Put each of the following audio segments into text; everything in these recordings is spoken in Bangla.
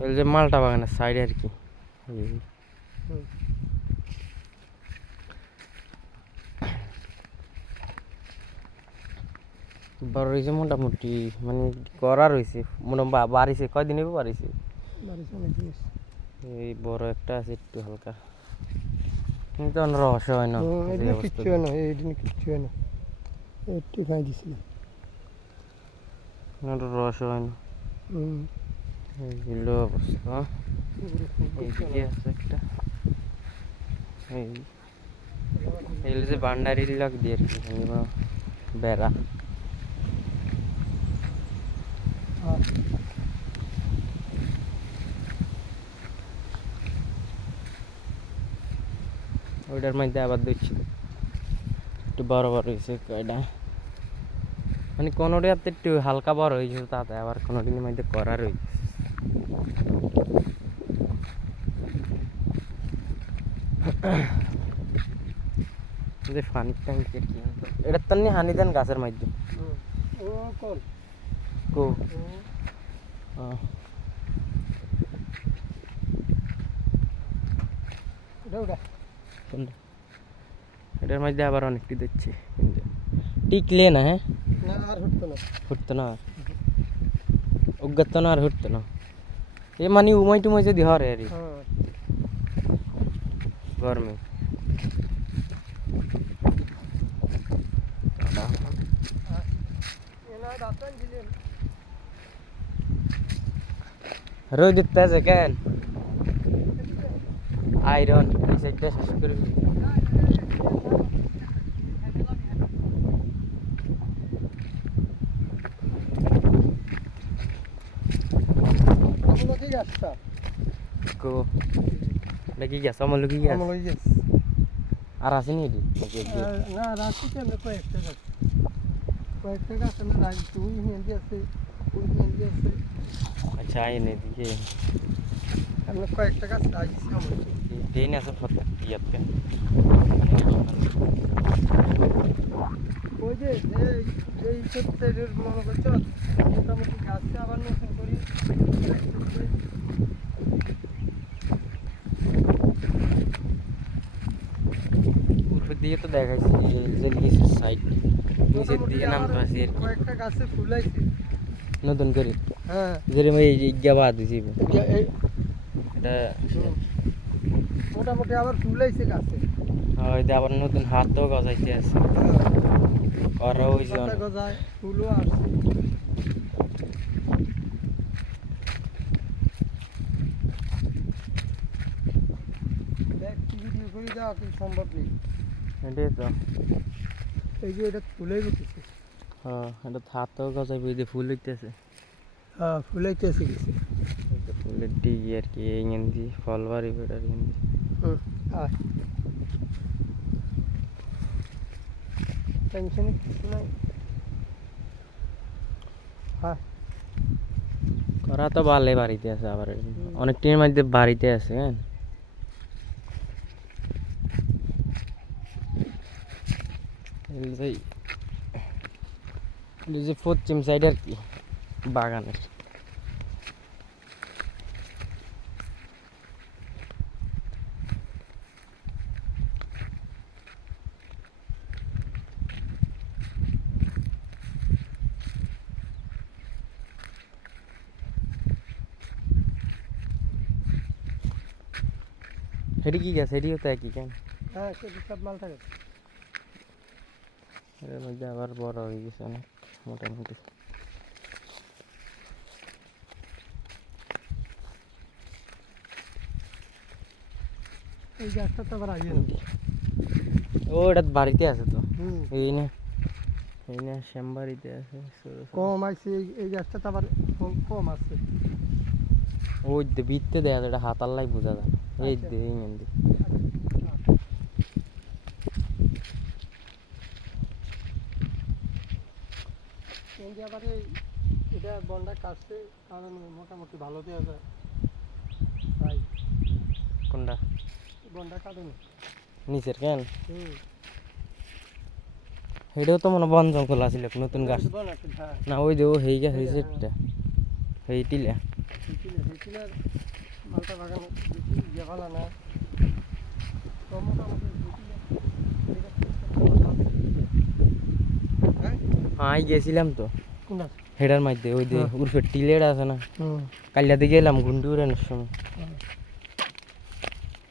এই যে মালটা বাগানের সাইডে আর কি বড় হয়েছে মোটামুটি মানে করা রয়েছে মোটামুটি বাড়িছে কয়দিন হবে বাড়িছে এই বড় একটা আছে একটু হালকা কিন্তু রহস্য হয় না কিচ্ছু হয় না এইদিন কিচ্ছু হয় না একটু খাই দিছিল রহস্য হয় না এইগুলো অবস্থা এইদিকে আছে একটা এই যে বান্ডারি লাগ দিয়ে আর কি বেড়া ওইটার মধ্যে আবার দিচ্ছি একটু বড় বড় হয়েছে কয়টা মানে কোনোটাতে একটু হালকা বড় হয়েছিল তাতে আবার কোনোদিনের মধ্যে করা রয়েছে যে পানির ট্যাঙ্কি আর কি এটার তো নিয়ে হানি দেন গাছের মধ্যে কো এটার মধ্যে আবার অনেকটি দিচ্ছি টিকলে না হ্যাঁ আর ফুটতো না আর অজ্ঞাত না আর ফুটতো না এ মানে উমাই টুমাই যদি হরে আর গরমে রোদ দিতে আছে কেন আয়রন এই সাইডটা শেষ করে কি গ্যাস আমল কি গ্যাস আর আসেনি এটি না রাখছি কেন কয়েকটা গাছ আমরা রাখছি ওই মেহেন্দি আছে ওই মেহেন্দি আছে আচ্ছা আইনে দিকে আমরা কয়েকটা গাছ রাখছি আমরা ট্রেন আছে ফটকি আপকে ওই যে এই সত্যের মনে করছ মোটামুটি গাছটা আবার নতুন করি পূর্বের দিকে তো দেখাইছি যে নিচের সাইড নিচের দিকে নামতে পারছি আর কি কয়েকটা গাছে ফুল আইছে নতুন করে হ্যাঁ যেরকম এই ইজ্ঞাবা দিছি এটা মোটামুটি আবার ফুল আইছে গাছে হয়তো আবার নতুন হাতও গজাইতে আছে করা হয়েছে গজায় ফুলও আসছে দেখ ভিডিও করে দেওয়া কি সম্ভব নেই এটাই তো এই যে এটা ফুলেই উঠেছে হ্যাঁ এটা হাতও গজাইবে এই যে ফুল হইতেছে হ্যাঁ ফুল হইতেছে গেছে ফুলের ডিগি আর কি এই গেঞ্জি ফল বাড়ি বেটার গেঞ্জি আর টেনশনে কিছু নাই হ্যাঁ করা তো ভালো বাড়িতে আছে আবার অনেক টিমের মধ্যে বাড়িতে আছে হ্যাঁ এই যে পশ্চিম সাইড আর কি বাগানের হেডি কি গাছ হেডিও তো একই কেন হ্যাঁ সেটা সব মাল থাকে এর মধ্যে আবার বড় হয়ে গেছে অনেক মোটামুটি এই গাছটা তো আবার আইয়ে ও এটা বাড়িতে আছে তো এই না শ্যামবাড়িতে আছে কম আছে এই গাছটা তো আবার কম আছে ওই বিতে দেয়া এটা হাতাল্লাই বোঝা যায় এই মেহেন্দি আবার এটা বন্ডা কাটছে কারণ মোটামুটি ভালো দেওয়া যায় তাই কোনটা বন্ডা কাটুন নিচের কেন এটাও তো মনে বন জঙ্গল আছিল নতুন গাছ না ওই যে হেই গা হয়েছে এইটিলা বেশিরভাগ মালটা বাগান বেশি ইয়ে ভালো না তো মোটামুটি আই গেছিলাম তো কোনটা হেডার মধ্যে ওই যে হ্যাঁ। উর্ফে টিলের আছে না হুম কালিয়া দিকে গেলাম গুন্ডি উড়ানোর সময়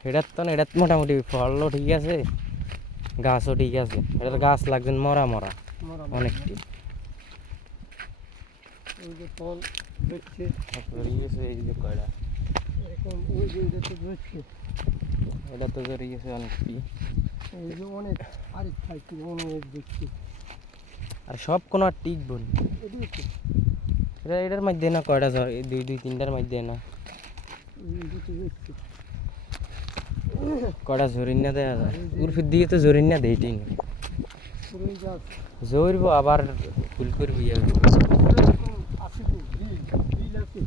হেডার তো না এটার মোটামুটি ফলও ঠিক আছে গাছও ঠিক আছে এটার গাছ লাগছে মরা মরা মোটামুটি অনেকটি ওই যে ফল ধরছে তারপরে গেছে এই যে কয়টা এরকম ওই যে এটা তো ধরছে এটা তো ধরে গেছে অনেকটি এই যে অনেক আরেক খাইছি অনেক দেখছি আর সব কোনো আর টিকবো না এদিকে তো এটার মধ্যে না কয়টা ঝড় এই দুই তিনটার মধ্যে না এটা তো দেখছি কয়টা ঝরিন না দেয়া যায় উর্ফের দিকে তো ঝরিন না দেয়টি না পুরোই গাছ ঝরবো আবার ফুল করবি এরকম আছে তো বিল বিল আছে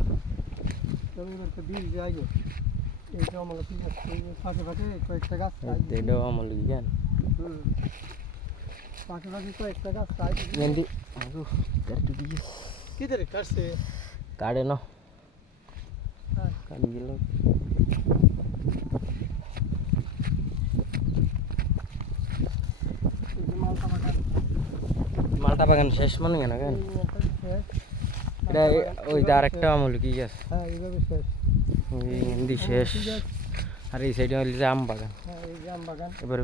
তবে এবার তো বিল যাই গো এই যে আমার ঠিক আছে এই যে ফাঁকে ফাঁকে কয়েকটা গাছ খাইছি। এটাও আমার জ্ঞান হুম ফাঁকে ফাঁকে কয়েকটা গাছ খাইছি। মেহেন্দি একটু দিয়ে কিধর কাটছে কাটে না হ্যাঁ কাটি গেল এই যে মালটা বাগান মালটা বাগান শেষ মনে কেন কেন এই একটা শেষ এটা ওই যে আরেকটা আমল কি গাছ হ্যাঁ এইভাবে শেষ ওই মেহেন্দি শেষ ঠিক আছে আর এই সাইডে হইলে যে আম বাগান হ্যাঁ এই যে আম বাগান এবারে